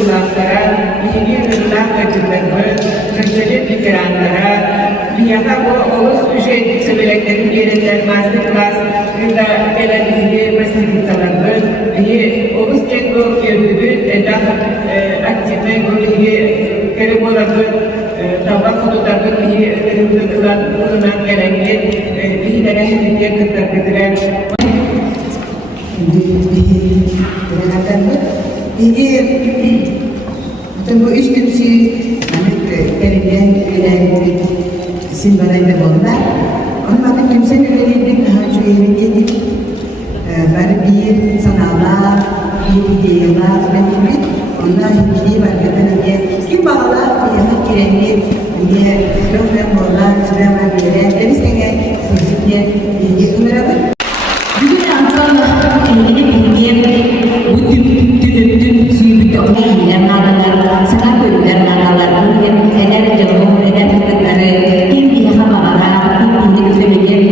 Pozitívna Buranı tavuk kutularını bir ürünler bulunan gerekli bir tane hediye kıtırdılar. Bu üç küpsü belirleyen ürünler simbalayla bunlar. Onun adı kimsenin ürünleri daha çok eğlenceli. Bir sanatlar, bir ideyalar ve gibi onlar hikâye bakımından diye kim bağlar bir kirenli diye lütfen bunlar sıra bir yere seni diye yıkılır. Bugün Antalya ilgili bu tüm sivil toplumlar nadalar sangat bölümler nadalar bu eder jauh eder ketere tinggi hamara tinggi sebagian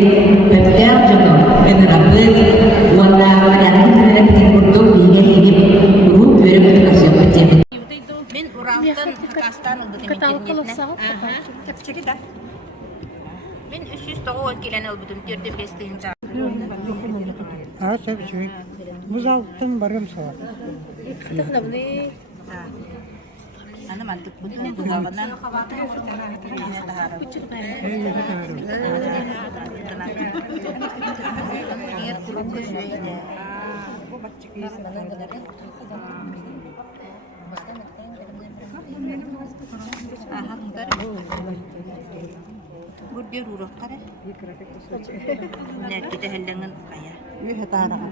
beberapa jauh menerapkan wala pada untuk hidup grup verifikasi pejabat. Ben urangdan kastan oldu Ben 300 toğu kilen oldu türde bestinca. Tabii ki. Bu zavuttan barım sağ. Ana mantık bu zamandan yine daha. Yer kuruk köşeydi. Gurdi rurak kare. Net kita hendangan ayah. Bir hata daha.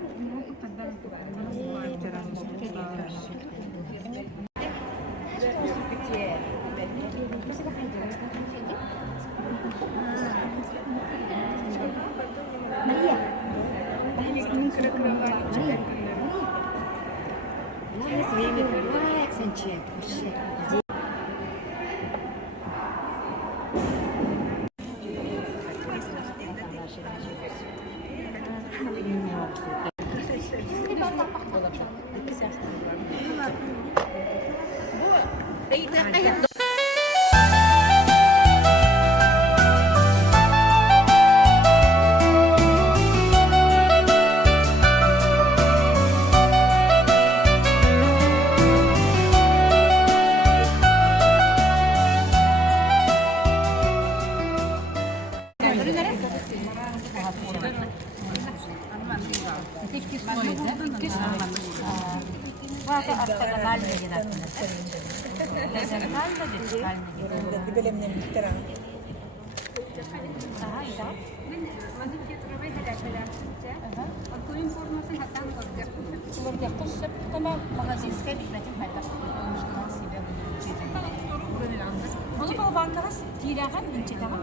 Onu bal bankara tirahan incetahan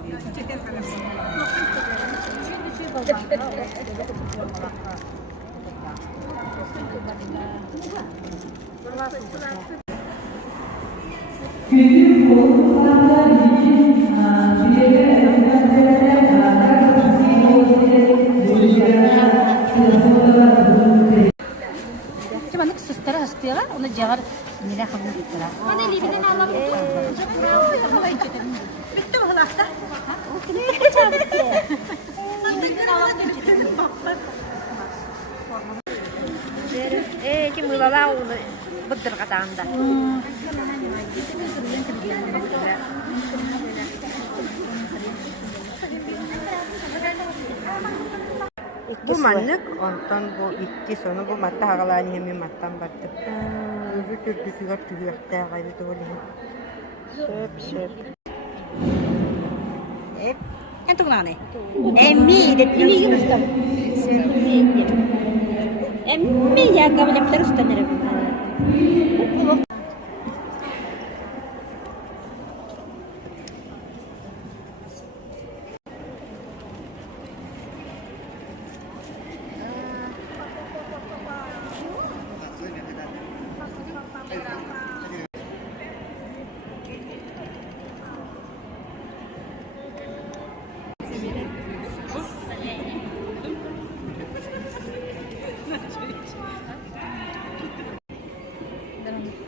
Cuma nih suster hastilah, onu jangan nila kamu gitu lah. Mana di sini alam itu? Bitti mi halakta? Kim bulalar onu betul kata anda. Bu manlık ondan bu itti sonu bu matta hagalan hemen mattan battı. Bu türlü tüyler tüyekte gayrı doğru. Şöp. Entuk nane. Emmi de ini gusta. Emmi ya kamu yang terus tanere.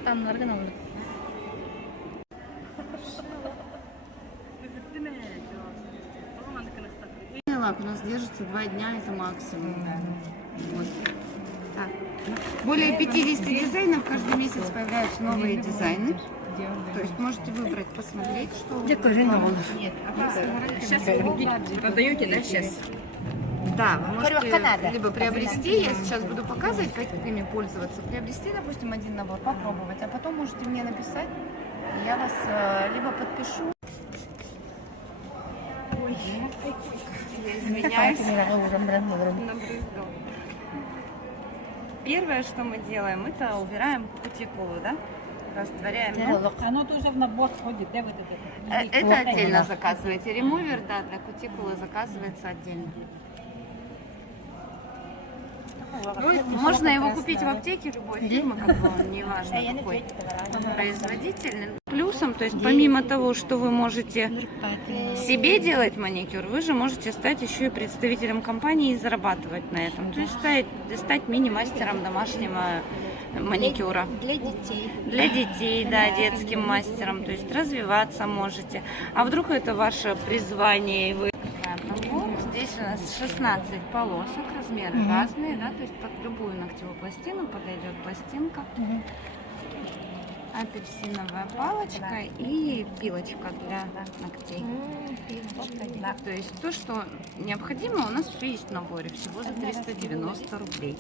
Tanrı'dan oldu. У нас держится 2 дня, это максимум. Вот. Так. Более 50 дизайнов, каждый месяц появляются новые дизайны. То есть можете выбрать, посмотреть, что вы Сейчас продаете, да, сейчас? Да, вы можете либо приобрести, я сейчас буду показывать, как ими пользоваться. Приобрести, допустим, один набор, попробовать, а потом можете мне написать, и я вас либо подпишу. Ой, я извиняюсь. Набрызгал. Первое, что мы делаем, это убираем кутикулу, да? Растворяем. Оно тоже в набор входит, да, вот это? Это отдельно заказываете. Ремувер, да, для кутикулы заказывается отдельно. Можно его купить в аптеке любой фирмы, как бы он, неважно какой производитель. Плюсом, то есть помимо того, что вы можете себе делать маникюр, вы же можете стать еще и представителем компании и зарабатывать на этом. То есть стать мини-мастером домашнего маникюра. Для детей. Для детей, да, детским мастером. То есть развиваться можете. А вдруг это ваше призвание, и вы... Здесь у нас 16 полосок, размеры разные, да, то есть под любую ногтевую пластину подойдет пластинка. Апельсиновая палочка и пилочка для ногтей. Да, то есть то, что необходимо, у нас все есть в наборе, всего за 390 рублей.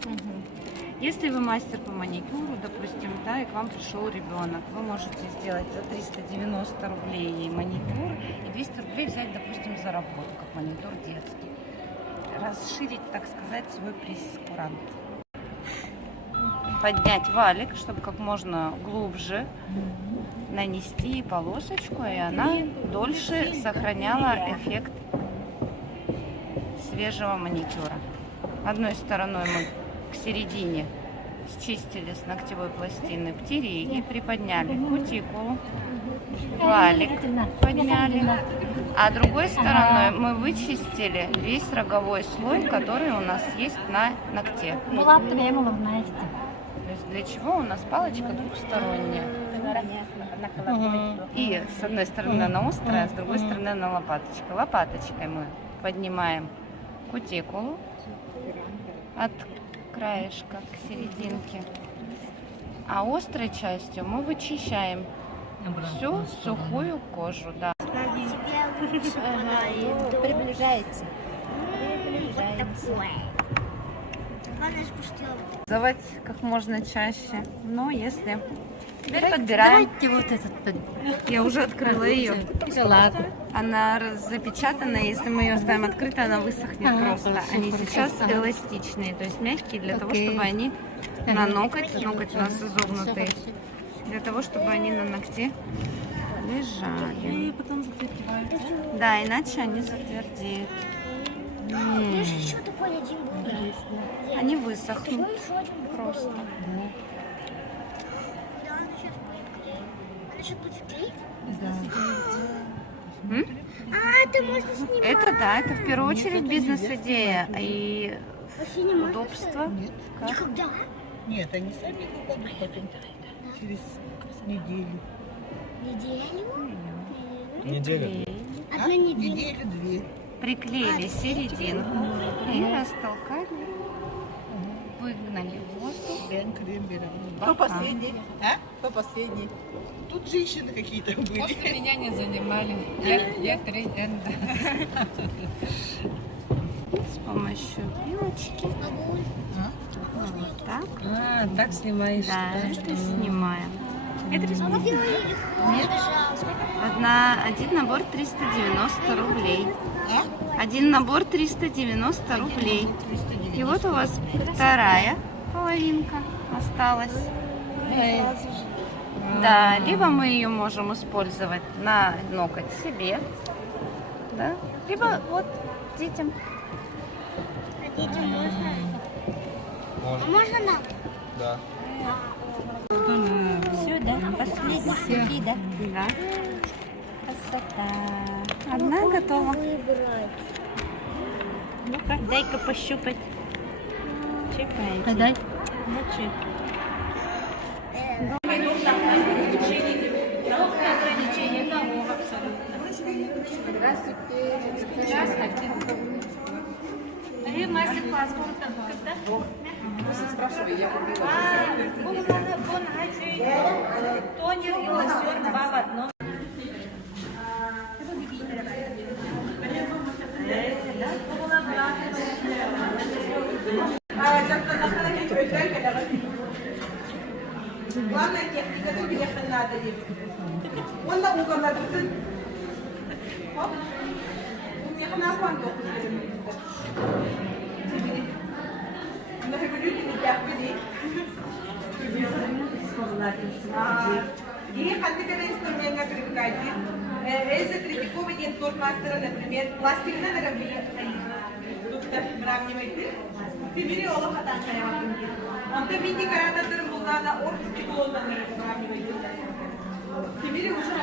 Если вы мастер по маникюру, допустим, да, и к вам пришел ребенок, вы можете сделать за 390 рублей маникюр и 200 рублей взять, допустим, за работу, как маникюр детский. Расширить, так сказать, свой прейскурант. Поднять валик, чтобы как можно глубже нанести полосочку, и она дольше сохраняла эффект свежего маникюра. Одной стороной мы к середине счистили с ногтевой пластины птериги, приподняли кутикулу, валик подняли, а другой стороной мы вычистили весь роговой слой, который у нас есть на ногте. То есть для чего у нас палочка двухсторонняя. И с одной стороны она острая, а с другой стороны она лопаточка. Лопаточкой мы поднимаем кутикулу от краешка к серединке, а острой частью мы вычищаем всю сухую кожу. Да. Приближается. Давать как можно чаще, но если... Теперь подбираем. Вот этот. Я уже открыла ее. Ладно. Она запечатана, если мы ее оставим открытой, она высохнет просто. Они сейчас эластичные, то есть мягкие, для того, чтобы они на ноготь у нас изогнутый, для того, чтобы они на ногте лежали. И потом затвердевают. Да, иначе они затвердеют. Еще такой один был. Они высохнут просто. Да, она сейчас будет клеить. Она сейчас будет клеить? М? А, это можно снимать. Это да, это в первую очередь бизнес-идея и Вообще не можно. удобство. Как? Никогда. Нет, они сами дадут потом. Через неделю. Неделю? Одна неделя. Неделю-две. Приклеили серединку и растолкали, выгнали воздух. Крем берем. Кто последний? А? Кто последний? Тут женщины какие-то были. После меня не занимали. Я тренда. С помощью пилочки. Вот так. Так снимаешь. Да, это снимаем. Это бесплатно. Нет. Один набор 390 рублей. Один набор 390 рублей. И вот у вас вторая половинка осталась. Да, либо мы ее можем использовать на ноготь себе, да, либо вот детям. А детям можно? А можно нам? Да. Все, да? Последний. Да. Да. Красота. Одна готова. Выбирать. Ну-ка, дай-ка пощупать. Чекайте. Дай. Ну, чек. Здравствуйте. Мастер-класс когда? спрашивай, я купила. Тонер и лосьон 2 в одном. Главная техника, это ехать надо. Он на угол надо. У меня на фанту. Но я говорю, не тягли. И хантикая инструмент крикайте. Это критиковый день тормастера, например, пластилина на габине. Доктор сравнивайте. Примери Олаха Танхая. Он то видит гораздо была на оркесте голода сравнивайте. Примери уже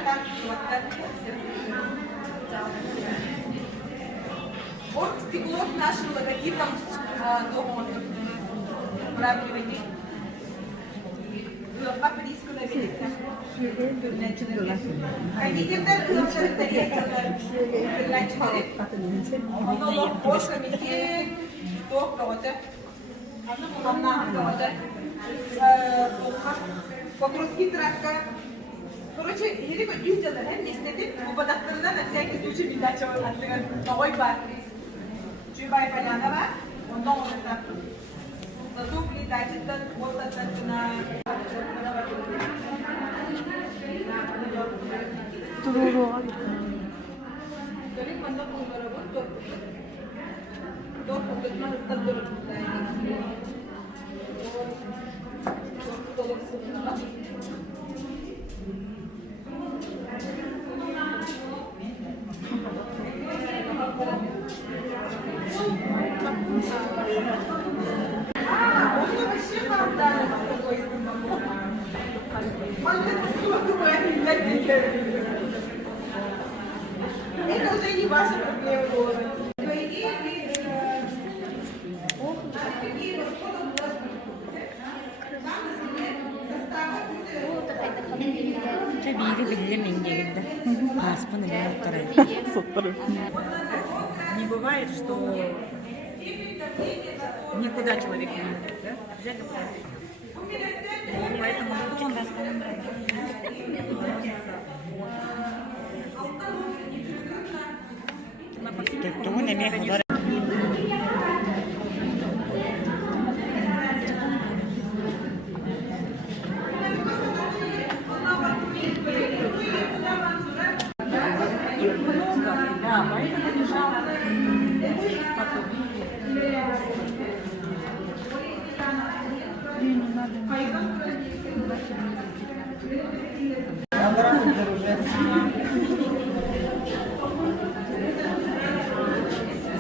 оркесте голод нашим логотипом дома. Сравнивайте. Как близко наверное. Кондитер кого-то, покрутки тракка. Короче, или как юзали, если ты подохтырда на всякий случай передача от новой батареи. Чубай Полянова, он дома так. Зато передача вот это на. Это уже не ваша проблема. Бири билли миндегидде. Аспын эле оттурай. Не бывает, что никуда человек не идет, да? Взять и брать. Поэтому очень раз. Да, поэтому лежала.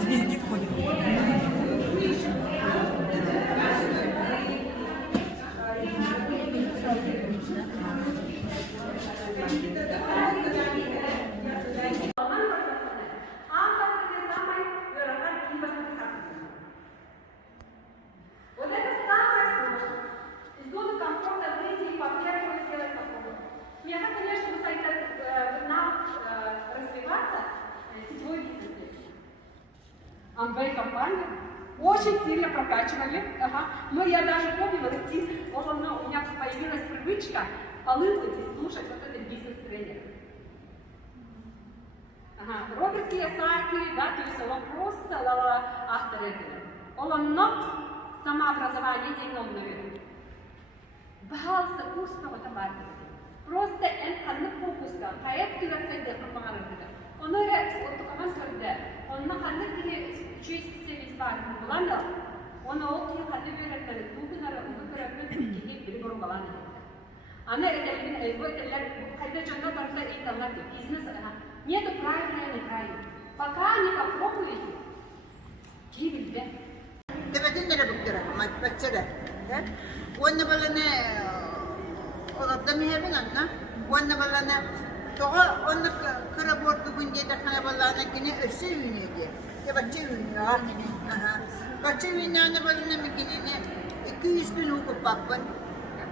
Звездит ходит. Амвей-компания очень сильно прокачивали. Ага. Но я даже помню, вот здесь у меня появилась привычка полыхать и слушать вот этот бизнес-тренер. Ага. Роберт Киясаки, да, то есть он просто автор этого. Он самообразование день наверное. Бахался курс по просто энханны фокуска, проект килоцентр пропаганда. Он он маханны чуть специалист бар, он окей ханны верят, букнара букнара перебор баланы. Она это когда жанна барда и там бизнес, нет правильно неправильно. Пока не попробуете, гибель. Demetin nereye baktıra? Bahçede. Onu balana orada mı hemen anna? Onu balana toğa onu kara bordu bunca da kana balana kine öse ünlüydü. Ya bahçe ünlü ha. Bahçe ünlü ana balana mı kine ne? 200 gün hukup bakın.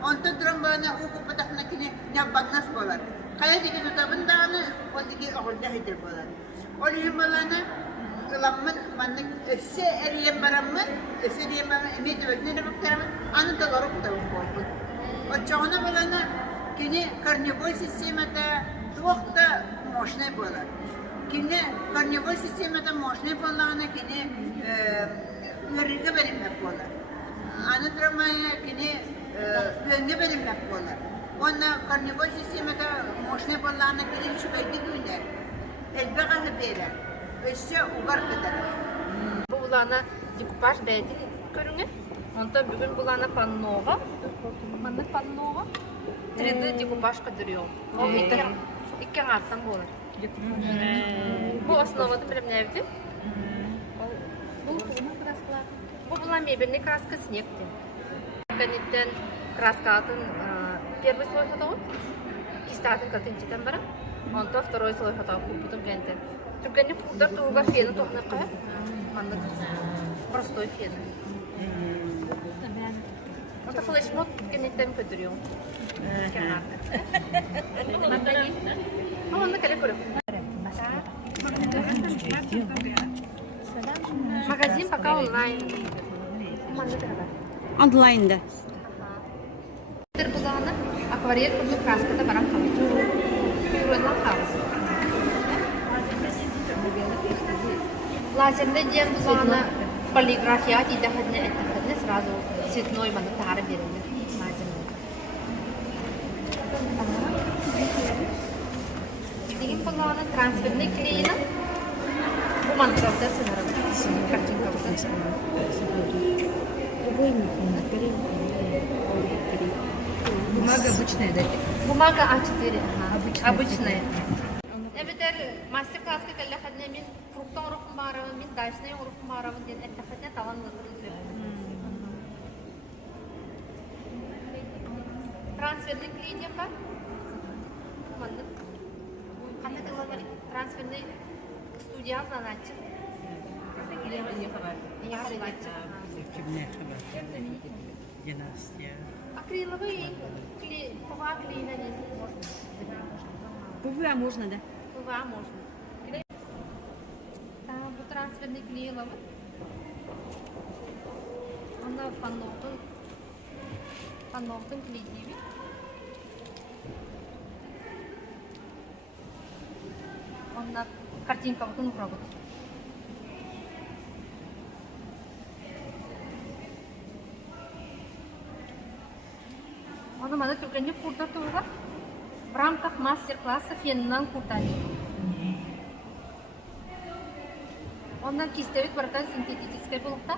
Ondan durum bana hukup patakna kine ne baknas bolar. Kaya diki tutabın dağını, o diki okulda hidir bolar. Olihim balana ılamın, manlık, esse ellem baramın, esse diyemem, emiyet öğretmeni de baktıramın, anı da larık da bu. O çoğuna balana, kini karnivor sistemada, tuğukta moşne bolar. Kini karnivor sistemada moşne bolana, kini ürünge verilmek bolar. Anı dramaya, kini ürünge verilmek bolar. Ona karnivor sistemada moşne bolana, kini şüpheli güne, elbette haberer. Össe ugar kadar. Bu bulana dikupaj beydi görünür. Ondan bugün bulana pannova. Manlık pannova. 3D dikupaj kadırıyor. O iki alttan olur. Bu основада білім nevdi. Bu bulan mebelini краска снегти. Канеттен краска атын первый слой хатауы. Кистатын картинчитен бара. Онда второй слой хатауы потом кенте. Түгенне кудар туга фені тохнап кая. Маннык простой фені. Это флешмоб канеттен көдүрüyor. Ama ne kadar kuruk. Magazin пока онлайн. Онлайнда. Bulana akvaryum kurdu kraskada baran kalıyor. Suyruğundan kalıyor. Лазерный ден булана полиграфия тидахадне сразу цветной маннык тары берилер. Лазерный. Деген булана трансферный клейна. Bu mantıkta sınırım. Картинка Бумага обычная, да? Бумага А4. Обычная. Эбетер мастер-класска келе хадне мен фруктон урукун барабын, мен дачный урукун барабын ден эттахатне талан лыгырын. Трансферный клиния бар. Маннык. Кандай тылар бар? Трансферный студия занатчы. Акриловый клей, ПВА клеена не можно. ПВА можно, да? ПВА можно. Там bu трансферный клейловый. Она панновтың клейдеви. Она картинка вот он пробует. Оны мана түргенде курдатуға в рамках мастер-класса феннан куртани. Ондан кистевик баратан синтетическая болықта.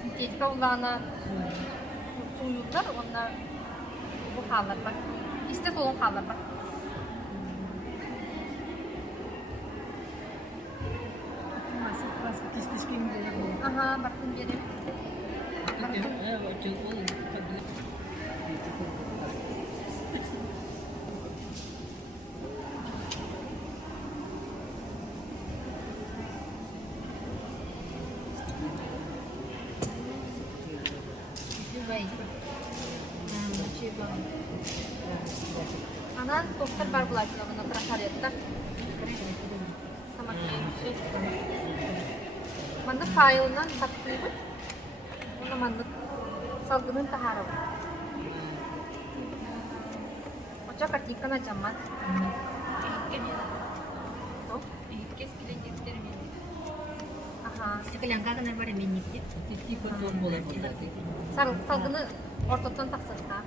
Синтетика олана суюлдар, онда бұл қалар бар. Кисте солын қалар бар. Мастер-класс кисточки им берем. Ага, бартын берем. Анан тоқтар бар бұлайтын оғына крахаретта. Маны файлынан саттыйбы. Оны маны салгынын тахарабы. Оча картинканы жаммат. Стеклянка гана бар эменникте. Салгыны ортоттон тақсатта.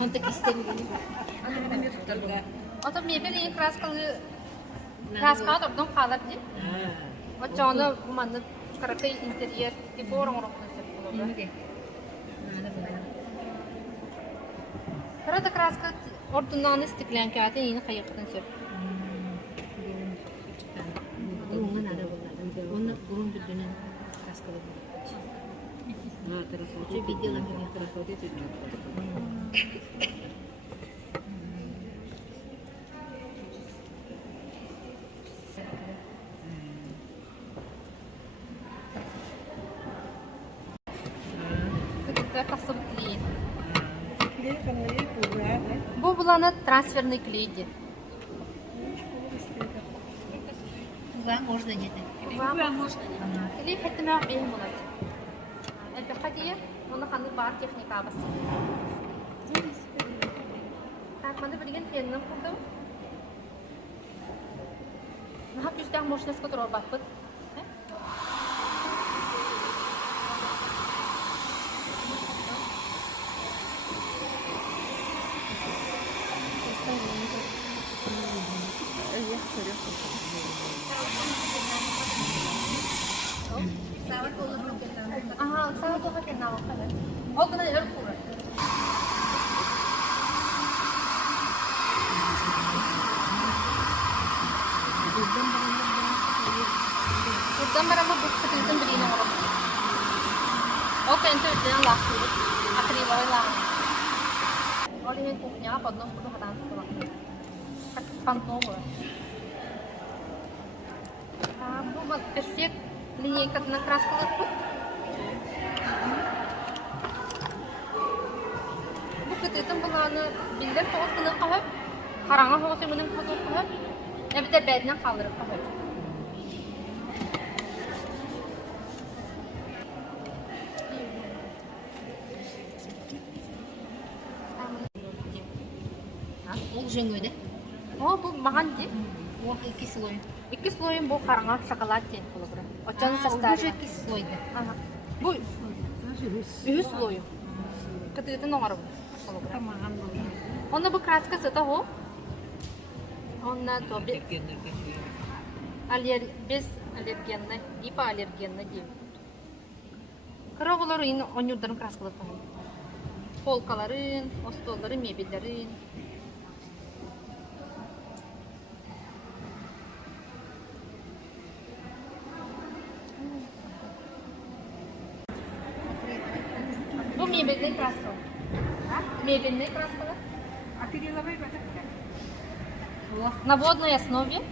Онта кистелгени. Ото мебели краскалы краска тордон қалар де. Очаны маны каракай интерьер декор оңрокны сеп. Карата краска ортунан стеклянка атын ини кайыктын сеп. Урун ада булар. Оны урун бүдүнөн каскалы. Уже видела, как я проходит. Это касым клей. Бу буланы трансферный клейди. Вам можно нет. Вам можно. Клей хәтемә бейм булат. Әлбәттә дия, моны ханы бар техника бас. Так, менә белгән феннән курды. Нахак үстән машинасы котыра бакыт. Ага, сава то хәтен навы кала. Ол гына өр куры. Урдан барама бу хәтен билина гыра. Ол кенте үтен лахты. Акри вайла. Ол ин кухня поднос куда хатан кыла. Как пантово. Бу вот перфект линейка на краскалык. Бу кытытын буланы билдер тоғыз кыны калып, караңа тоғыз менен калып калып, эбите бәдинен калдырып калып. Ол жеңөйдө. О, бу маған деп. Ол 2 слой. 2 слойын бу караңа шоколад тен кылыбыр. Очаны Ол состав. уже 2 слойды. Ага. Бу 3 слою. Кытытын оңарып кылыбыр. Тамаган болды. Онда бу краскасы да о. Онда то без аллергенный, гипоаллергенный дейм. Кыраголарын онюрдарын краскалып коюм. Полкаларын, остолларын, мебелдерин. Бу мебельный краска. Мебельный краска. На водной основе.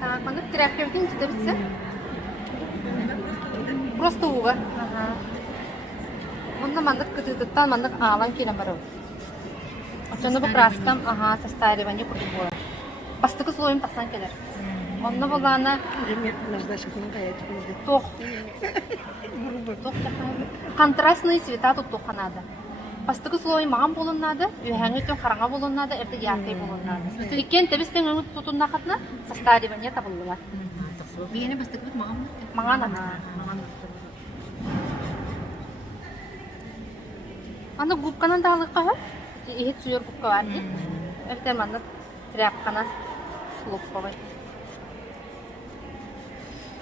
Так, mana терапевтин читабытса? Просто уга. Ага. Онда мандык кытытыттан мандык алан келен барабыз. Очону бу краскам, ага, состаривание курдук болот. Бастыкы слоем тасан келер. Онда булана тох. Контрастные цвета тут тоха надо. Бастыкы слоем маған болун надо, үйәңі төн қараңа болун надо, эрте яркай болун надо. Иккен тебістен өңі тұтын нақытына состаривание табылылар. Бейені бастық бұд маған мұд? Маған ана. Аны губканан дағылыққа ғыр. Ехет сүйер губка бар де. Эрте маны тряпкана шлопқа бай.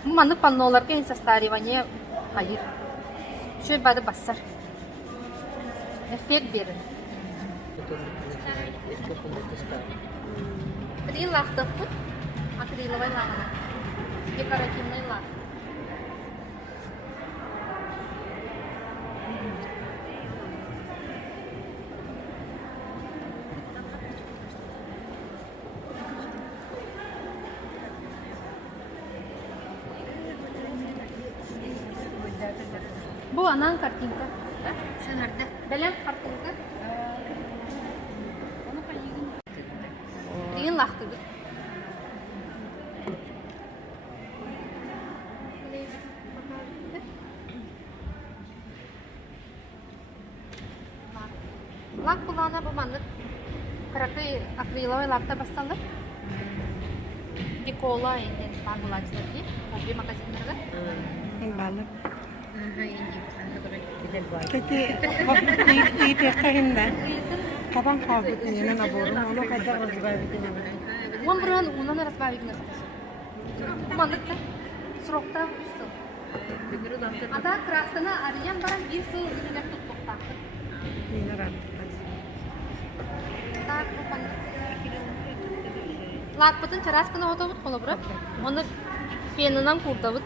Маны паннолар кен состаривание қайыр. Шөй бады бассар. Эффект берін. Три лақтық бұд. Акриловай лағына. Декоративный лақ. Бұл анан картинка. Сенерді. Бәлем картинка. Дейін лақты бұд. Лак бұлана бұл мандық қырақы акриловай лакта басталды. Декола енден бандылачылар де. Обе магазиндерді. Балып. Kati, iitekahinda. Kapan kabut niya na naboro. Ano kada разбавить niya? Он бран, унан разбавить на хатасы. Мандық та. Срокта. Ата красканы ариян баран bir сыл ілігер тұттықта. Так, лакпытын чарасканы отабыт қолы бұрап. Оны фенынан курдабыт.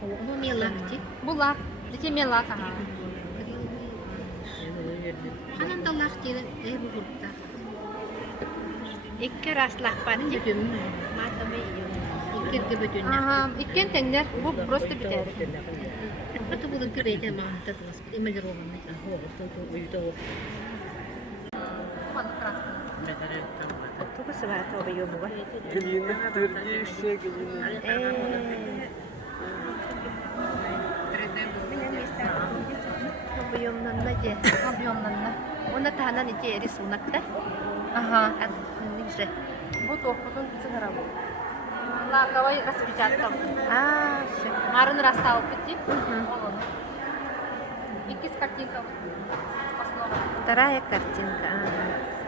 Bu melakti. Бұл лак. Дете мен лак. Kanan da lakti bu grupta. İki raslak bana dedim. Matame İki gibi dönüyor. Ага, иккен теңдер. Бұл просто бітер. Это было грейт, я мама так вас эмалированный. Тугу сыва тоба йомуга. Объемно де. Объемнанна. Он это она не те рисунок, да? Ага. Ниже. Бұл тоқпытын сығырам. Лаковай распечатка. Все. Марын расталып бітті. Иккіз картинка. Основа. Вторая картинка. Ага.